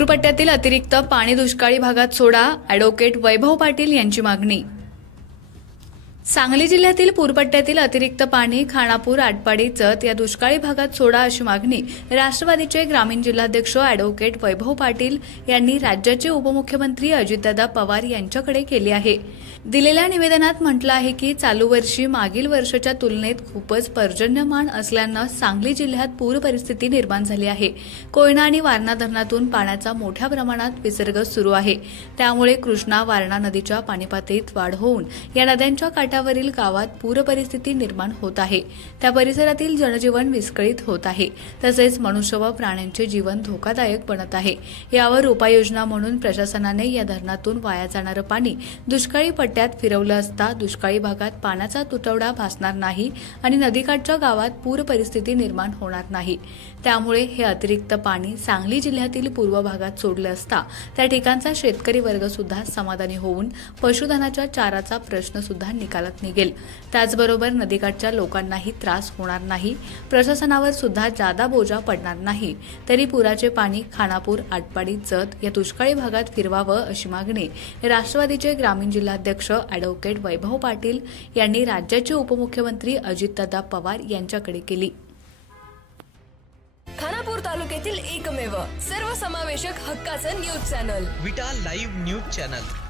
पूरपट्ट्यातील अतिरिक्त पाणी दुष्काळी भागात सोडा, ॲडव्होकेट वैभव पाटील यांची मागणी। सांगली जिल्ह्यातील पूरपट्ट्यातील अतिरिक्त पाणी खानापूर, आटपाडी, जत या दुष्काळी भागात सोडा अशी मागणी राष्ट्रवादीचे ग्रामीण जिल्हाध्यक्ष ॲडव्होकेट वैभव पाटील यांनी राज्याचे उपमुख्यमंत्री अजितदादा पवार यांच्याकडे केली आहे। दिलेल्या निवेदनात म्हटलं आहे की चालू वर्षी मागील वर्षाच्या तुलनेत खूपच पर्जन्यमान असल्यानं सांगली जिल्ह्यात पूर परिस्थिती निर्माण झाली आहे। कोयना आणि वारणा धरणातून पाण्याचा मोठ्या प्रमाणात विसर्ग सुरू आहे। त्यामुळे कृष्णा, वारणा नदीच्या पाणीपातळीत वाढ होऊन या नद्यांच्या काठावरील गावात पूर परिस्थिती निर्माण होत आहे। त्या परिसरातील जनजीवन विस्कळीत होत आहे, तसेच मनुष्य व प्राण्यांचे जीवन धोकादायक बनत आहे। यावर उपाययोजना म्हणून प्रशासनाने या धरणातून वाया जाणारं पाणी दुष्काळी पट्ट्यात फिरवलं असता दुष्काळी भागात पाण्याचा तुटवडा भासणार नाही आणि नदीकाठच्या गावात पूर परिस्थिती निर्माण होणार नाही। त्यामुळे हे अतिरिक्त पाणी सांगली जिल्ह्यातील पूर्व भागात सोडलं असता त्या ठिकाणचा शेतकरी वर्ग सुद्धा समाधानी होऊन पशुधनाच्या चाराचा प्रश्न सुद्धा निकालात निघेल। त्याचबरोबर नदीकाठच्या लोकांनाही त्रास होणार नाही, प्रशासनावर सुद्धा जादा बोजा पडणार नाही। तरी पुराचे पाणी खानापूर, आटपाडी, जत या दुष्काळी भागात फिरवावं अशी मागणी राष्ट्रवादीचे ग्रामीण जिल्हाध्यक्ष ॲडव्होकेट वैभव पाटील यांनी राज्याचे उपमुख्यमंत्री अजितदादा पवार यांच्याकडे केली। खानापूर तालुक्यातील एकमेव सर्वसमावेशक हक्काचं न्यूज चॅनल विटा लाईव्ह न्यूज चॅनल।